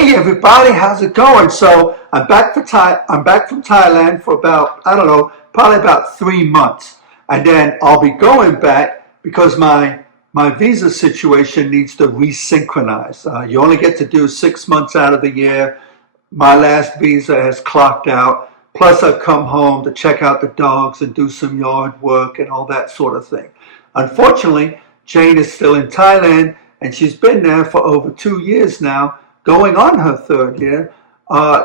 Hey everybody, how's it going? So I'm back from Thailand for about, I don't know, probably about 3 months. And then I'll be going back because my visa situation needs to resynchronize. You only get to do 6 months out of the year. My last visa has clocked out. Plus I've come home to check out the dogs and do some yard work and all that sort of thing. Unfortunately, Jane is still in Thailand and she's been there for over 2 years now, going on her 3rd year,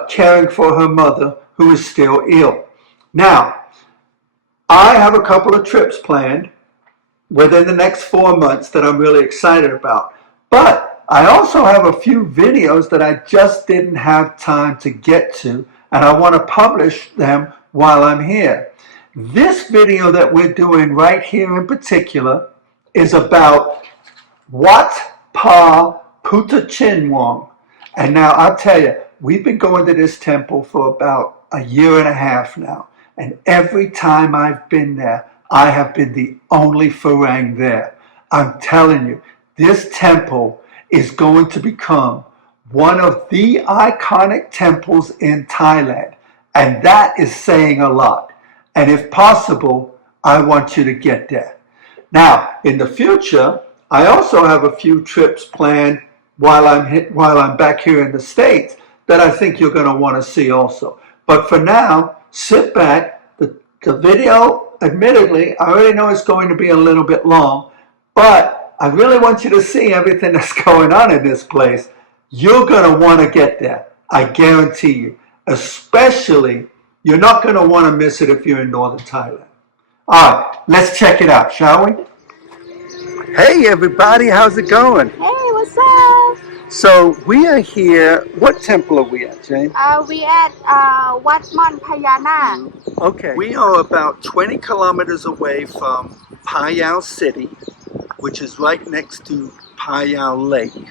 caring for her mother who is still ill. Now, I have a couple of trips planned within the next 4 months that I'm really excited about. But I also have a few videos that I just didn't have time to get to, and I want to publish them while I'm here. This video that we're doing right here in particular is about Wat Pa Phutthachinwong. And now I'll tell you, we've been going to this temple for about a year and a half now. And every time I've been there, I have been the only Farang there. I'm telling you, this temple is going to become one of the iconic temples in Thailand. And that is saying a lot. And if possible, I want you to get there. Now, in the future, I also have a few trips planned while I'm back here in the States that I think you're going to want to see also. But for now, sit back. The video, admittedly, I already know it's going to be a little bit long, but I really want you to see everything that's going on in this place. You're going to want to get there. I guarantee you. Especially, you're not going to want to miss it if you're in Northern Thailand. All right, let's check it out, shall we? Hey everybody, how's it going? Hey, what's up? So we are here. What temple are we at, Jane? We at Wat Pa Phutthachinwong. Okay. We are about 20 kilometers away from Phayao City, which is right next to Phayao Lake.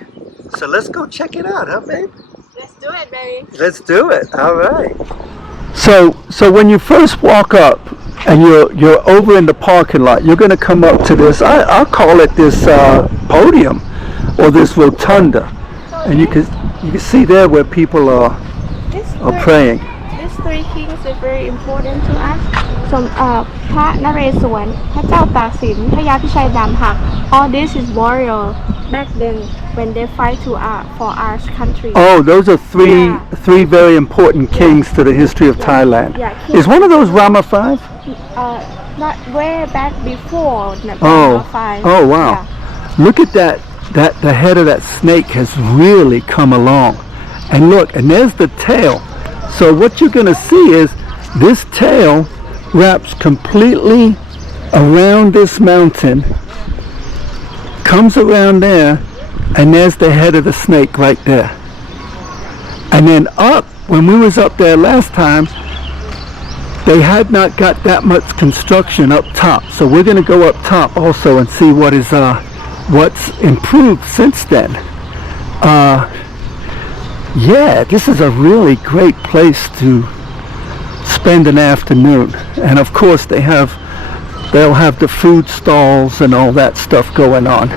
So let's go check it out, huh, babe? Let's do it, baby. Let's do it. All right. So when you first walk up and you're over in the parking lot, you're going to come up to this. I'll call it this podium or this rotunda, and you can see there where people are praying. These 3 kings are very important to us. So, พระนเรศวร พระเจ้าตากสิน พระยาพิชัยดำหัก all this is warrior back then when they fight for our country. Oh, those are three very important kings to the history of Thailand. Yeah, is one of those Rama 5? Not way back before. Oh, 5. oh wow. Yeah. Look at that. The head of that snake has really come along. And look, and there's the tail. So what you're going to see is this tail wraps completely around this mountain, comes around there, and there's the head of the snake right there. And then up, when we was up there last time, they had not got that much construction up top. So we're going to go up top also and see what's improved since then. Yeah, this is a really great place to spend an afternoon. And of course they'll have the food stalls and all that stuff going on.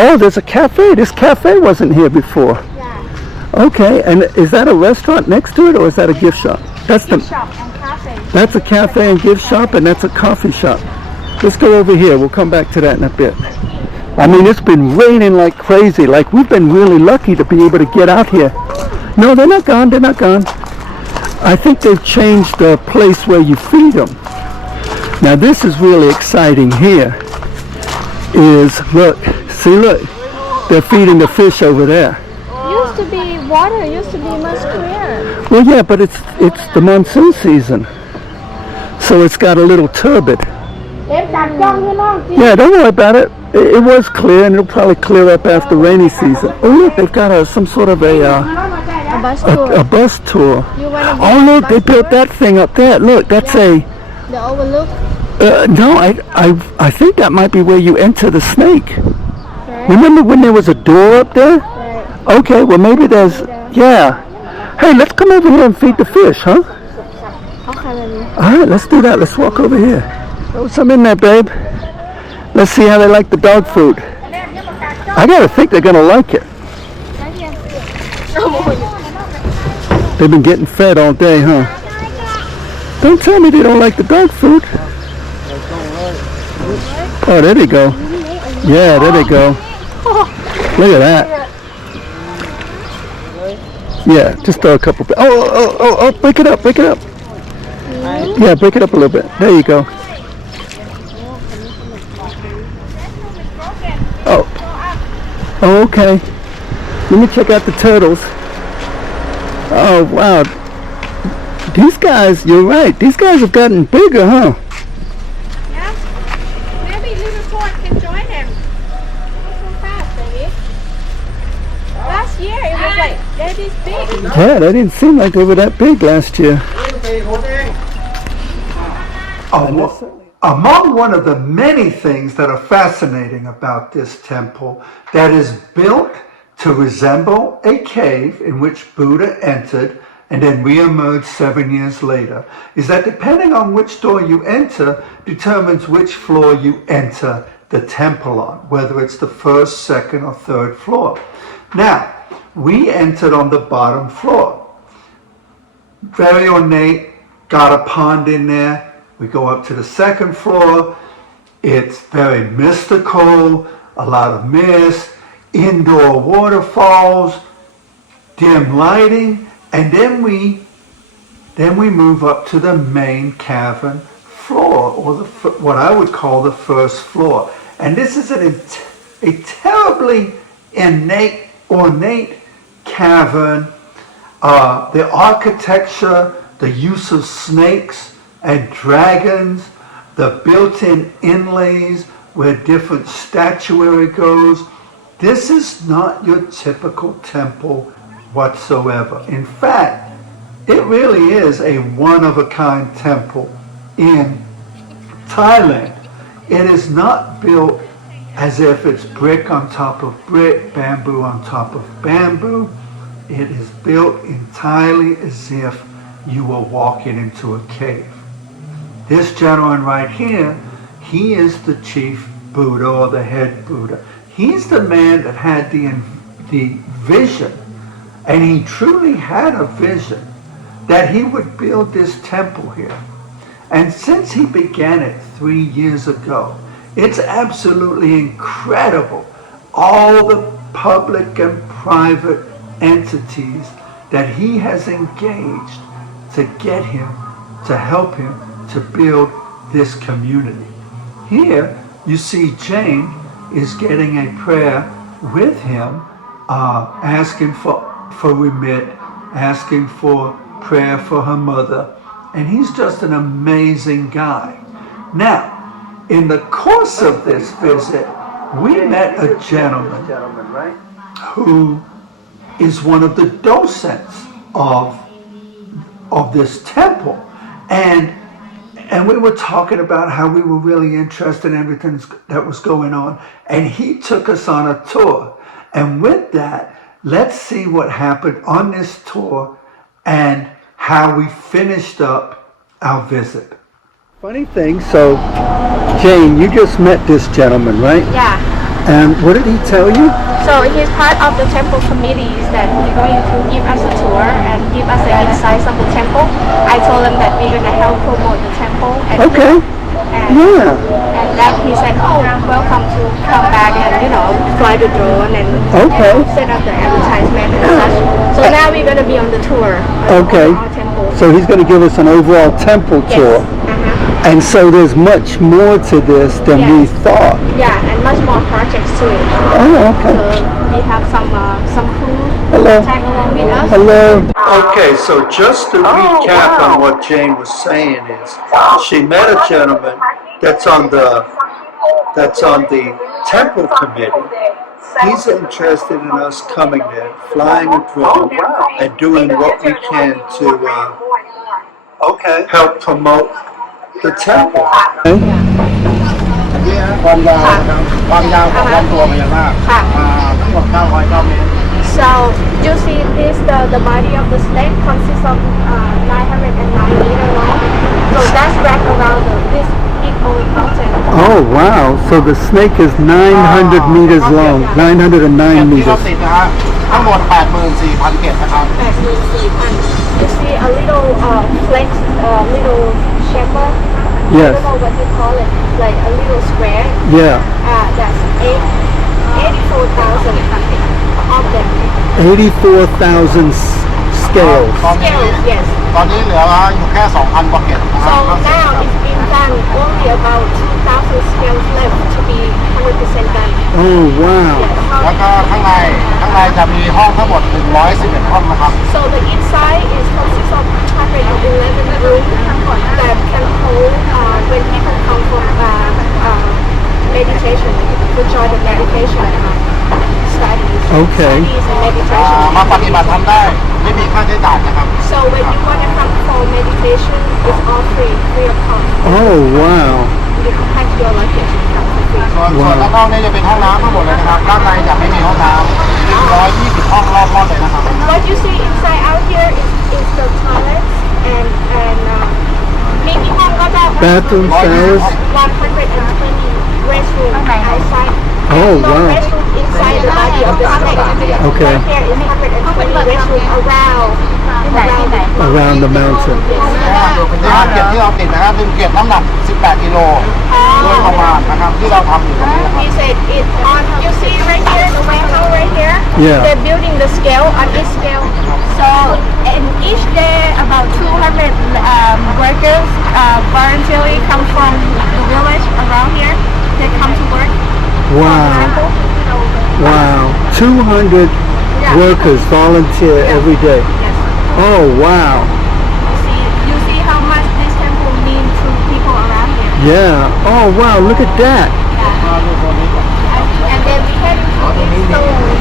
Oh, there's a cafe. This cafe wasn't here before. Yeah. Okay, and is that a restaurant next to it or is that a gift shop? That's Gift shop and cafe. That's a cafe and gift shop, and that's a coffee shop. Let's go over here. We'll come back to that in a bit. I mean, it's been raining like crazy. Like, we've been really lucky to be able to get out here. No, they're not gone. They're not gone. I think they've changed the place where you feed them. Now, this is really exciting here. Look, they're feeding the fish over there. Used to be water. Used to be much clearer. Well, yeah, but it's the monsoon season, so it's got a little turbid. Yeah, don't worry about it. It was clear, and it'll probably clear up after rainy season. Oh, look, they've got some sort of a bus tour. Oh, look, they built that thing up there. Look, that's the overlook. No, I think that might be where you enter the snake. Right. Remember when there was a door up there? Right. Okay, well maybe there's, yeah. Hey, let's come over here and feed the fish, huh? Okay, baby. All right, let's do that. Let's walk over here. Throw some in there, babe. Let's see how they like the dog food. I gotta think they're gonna like it. Right here. They've been getting fed all day, huh? Don't tell me they don't like the dog food. Oh, there they go. Yeah, there they go. Look at that. Yeah, just throw a couple. Oh, break it up, break it up. Yeah, break it up a little bit. There you go. Oh, okay. Let me check out the turtles. Oh, wow. These guys, you're right. These guys have gotten bigger, huh? Yeah. Maybe little Ford can join them. Not so fast, baby. Last year it was like they're this big. Yeah, they didn't seem like they were that big last year. Among one of the many things that are fascinating about this temple that is built to resemble a cave in which Buddha entered and then re-emerged 7 years later is that depending on which door you enter determines which floor you enter the temple on, whether it's the first, second, or third floor. Now, we entered on the bottom floor. Very ornate, got a pond in there. We go up to the second floor. It's very mystical, a lot of mist, indoor waterfalls, dim lighting, and then we move up to the main cavern floor, or what I would call the first floor. And this is a terribly ornate cavern. The architecture, the use of snakes and dragons, the built-in inlays where different statuary goes. This is not your typical temple whatsoever. In fact, it really is a one-of-a-kind temple in Thailand. It is not built as if it's brick on top of brick, bamboo on top of bamboo. It is built entirely as if you were walking into a cave. This gentleman right here, he is the chief Buddha or the head Buddha. He's the man that had the vision, and he truly had a vision that he would build this temple here. And since he began it 3 years ago, it's absolutely incredible all the public and private entities that he has engaged to get him, to help him to build this community. Here you see Jane is getting a prayer with him, asking for remit, asking for prayer for her mother, and he's just an amazing guy. Now, in the course of this visit, we met a gentleman who is one of the docents of this temple, and we were talking about how we were really interested in everything that was going on, and he took us on a tour. And with that, let's see what happened on this tour and how we finished up our visit. Funny thing, so Jane, you just met this gentleman, right? Yeah. And what did he tell you? So he's part of the temple committees that he's going to give us a tour and give us an insight of the temple. I told him that we're going to help promote the temple. And Okay. And then he said, oh, welcome to come back and, fly the drone and set up the advertisement and such. So now we're going to be on the tour of our temple. So he's going to give us an overall temple tour. And so there's much more to this than we thought. Yeah, and much more projects to it. Oh, okay. So we have some crew tag along with us. Hello. Okay, so just to recap on what Jane was saying is, she met a gentleman that's on the temple committee. He's interested in us coming there, flying a drone, and doing what we can to help promote the temple. ความยาวของลำตัวพญานาคทั้งหมด909 เมตร So you see this, the body of the snake consists of 909 meters long. So that's wrapped around this big old mountain. Oh wow! So the snake is 900 meters long, 909 meters. ทั้งหมด 84,000 เกตนะครับ 8,400 You see a little flex little chamber Yes. I don't know what you call it like a little square Yeah. That's 84,000 of them 84,000 scales. ตอนนี้ scales yes ตอนนี้เหลืออยู่แค่ 2,000 กว่าเกตนะค So รับ now it's been done only about 2,000 scales left to be 100% done. Oh, wow. แล้วก็ข้างในจะมีห้องทั้งหมด 111 ห้องนะครับ So the inside is consists of 111 rooms that can hold when people come for meditation to join the meditation studies. Okay. Studies and meditation. มาปฏิบัติธรรมได้ไม่มีค่าใช้จ่ายนะครับ So when you want to come for meditation, it's all free of cost. Oh, wow. You can pack your luggage and come for free. ส่วนด้านนอกนี่จะเป็นห้องน้ำทั้งหมดเลยนะครับด้านในจะไม่มีห้องน้ำ120 ห้องรอบๆเลยนะครับ What you see inside out here is the toilets and minimum ก็จะ Bathroom, showers. 120 restroom outside. Oh, No wow. restroom inside the body of the snake. Okay. Right there is 120 restroom Around the mountain. นี่ฮะเก็บที่เราติดนะครับเป็นเก็บน้ำหนัก 18 กิโลโดยประมาณนะครับที่เราทำอยู่ตรงนี้นะครับ He said it on you see right here the warehouse right here. Yeah. They're building the scale on each scale. So in each day about 200 workers voluntarily come from the village around here. They come to work. Wow. Wow. 200 workers volunteer every day. Yes. Oh, wow. You see how much this temple means to people around here. Yeah. Oh, wow. Look at that. And then we head to this stone.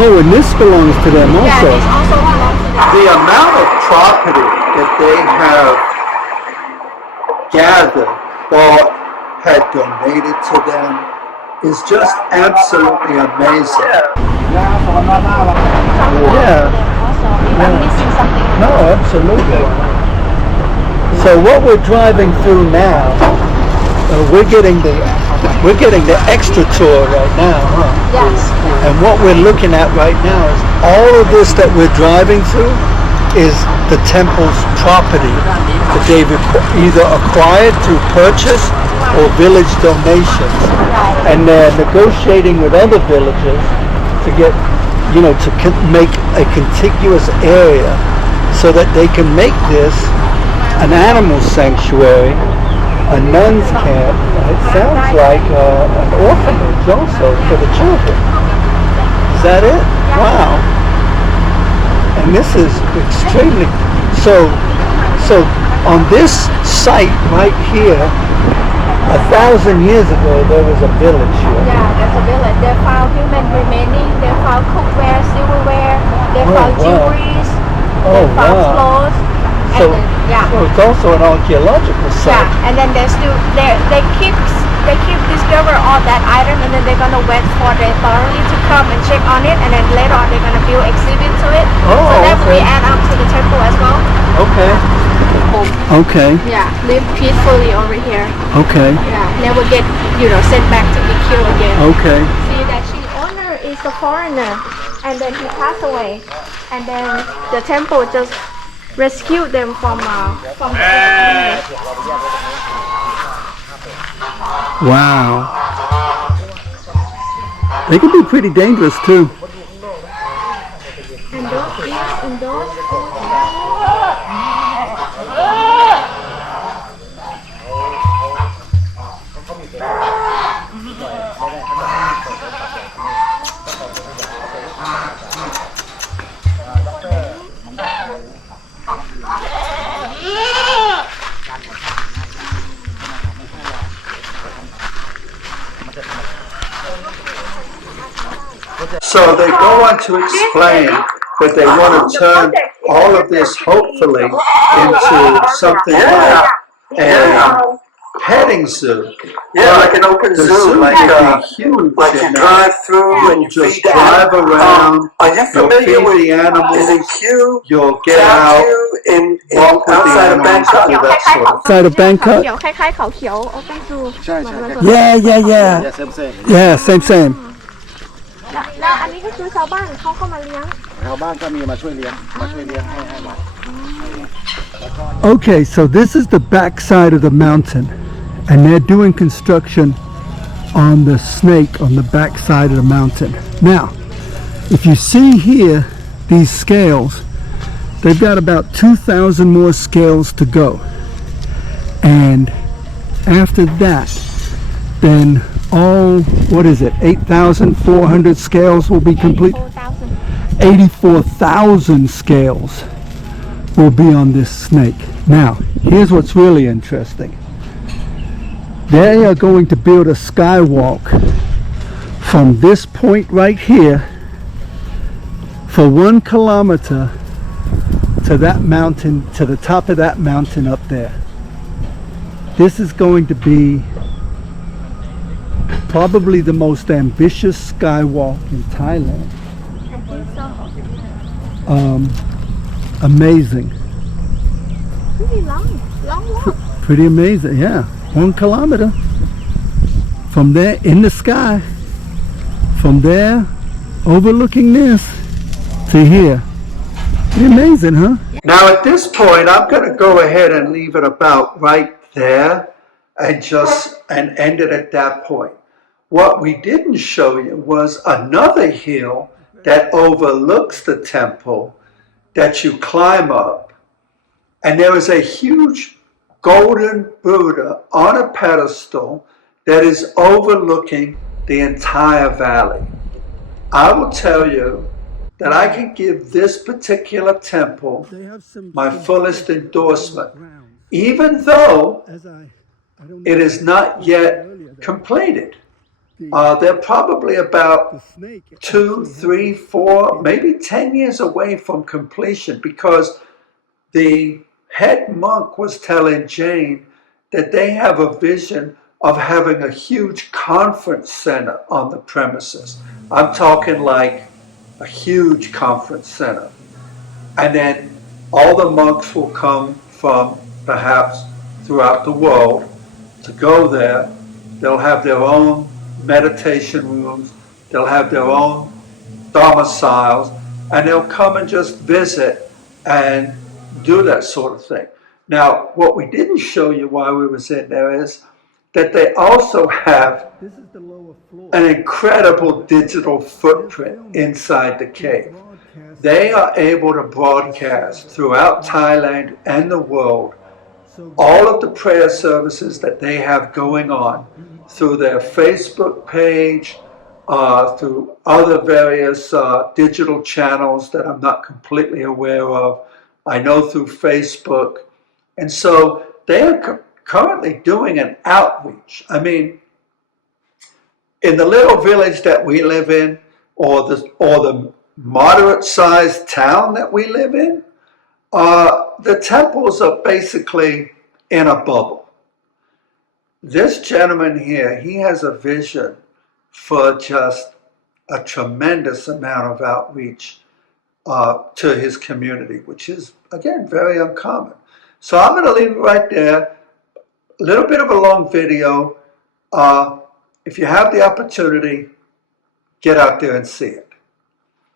Oh, and this belongs to them Yeah, also. this also belongs to them. The amount of property that they have gathered or had donated to them is just absolutely amazing. Yeah. Also, if I'm missing something. No, absolutely. So what we're driving through now, we're getting the extra tour right now, huh? Yes. And what we're looking at right now is all of this that we're driving through is the temple's property that they've either acquired through purchase or village donations. And they're negotiating with other villages to get, to make a contiguous area so that they can make this an animal sanctuary, a nun's camp, and it sounds like an orphanage also for the children. Is that it? Wow. And this is extremely, so on this site right here, 1,000 years ago there was a village here. Yeah, there's a village. They found human remaining. They found cookware, silverware. They Oh, found wow. jewelries. Oh, They found wow. clothes. So, And then, so it's also an archaeological site. yeah. And then they keep discover all that item, and then they're gonna wait for the authority to come and check on it, and then later on they're gonna build exhibit to it. Oh, so that will be okay. add up to the temple as well. Okay. Okay. Yeah, live peacefully over here. Okay. Yeah, never get sent back to be killed again. Okay. See that the owner is a foreigner, and then he passed away, and then the temple just rescued them from the owner. Wow. They can be pretty dangerous too. And those So they go on to explain that they want to turn all of this hopefully into something like a petting zoo. Yeah, like an open The zoo, zoo like would be huge. like you and drive through and you'll you just feed the drive around. Are you You'll familiar feed with the animals. is it queue? You'll get out, in walk with the outside of animals, Bangkok? do that sort of thing. Outside of Bangkok? คล้ายๆเขาเขียว open to Yeah, yeah, yeah. Yeah, same. Yeah, same. แล้วอันนี้ก็คือชาวบ้านเขาก็มาเลี้ยง ชาวบ้านก็มีมาช่วยเลี้ยงให้เรา Okay, so this is the back side of the mountain, and they're doing construction on the snake on the back side of the mountain. Now, if you see here, these scales, they've got about 2,000 more scales to go. And after that, then all, what is it, 8,400 scales will be complete? 84,000 scales will be on this snake. Now, here's what's really interesting. They are going to build a skywalk from this point right here for 1 kilometer to that mountain, to the top of that mountain up there. This is going to be probably the most ambitious skywalk in Thailand. Amazing. Pretty long walk. Pretty amazing, yeah. 1 kilometer from there in the sky, from there overlooking this to here. Pretty amazing, huh? Now at this point, I'm going to go ahead and leave it about right there and end it at that point. What we didn't show you was another hill that overlooks the temple that you climb up, and there is a huge golden Buddha on a pedestal that is overlooking the entire valley. I will tell you that I can give this particular temple my fullest endorsement, even though it is not yet completed. They're probably about 2, 3, 4, maybe 10 years away from completion, because the head monk was telling Jane that they have a vision of having a huge conference center on the premises. I'm talking like a huge conference center. And then all the monks will come from perhaps throughout the world to go there. They'll have their own meditation rooms, they'll have their own domiciles, and they'll come and just visit and do that sort of thing. Now, what we didn't show you while we was in there is that they also have an incredible digital footprint inside the cave. They are able to broadcast throughout Thailand and the world all of the prayer services that they have going on through their Facebook page, through other various digital channels that I'm not completely aware of. I know through Facebook. And so they are currently doing an outreach. I mean, in the little village that we live in, or the moderate-sized town that we live in, the temples are basically in a bubble. This gentleman here, he has a vision for just a tremendous amount of outreach to his community, which is, again, very uncommon. So I'm going to leave it right there. A little bit of a long video. If you have the opportunity, get out there and see it.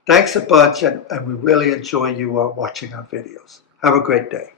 Thanks a bunch, and we really enjoy you watching our videos. Have a great day.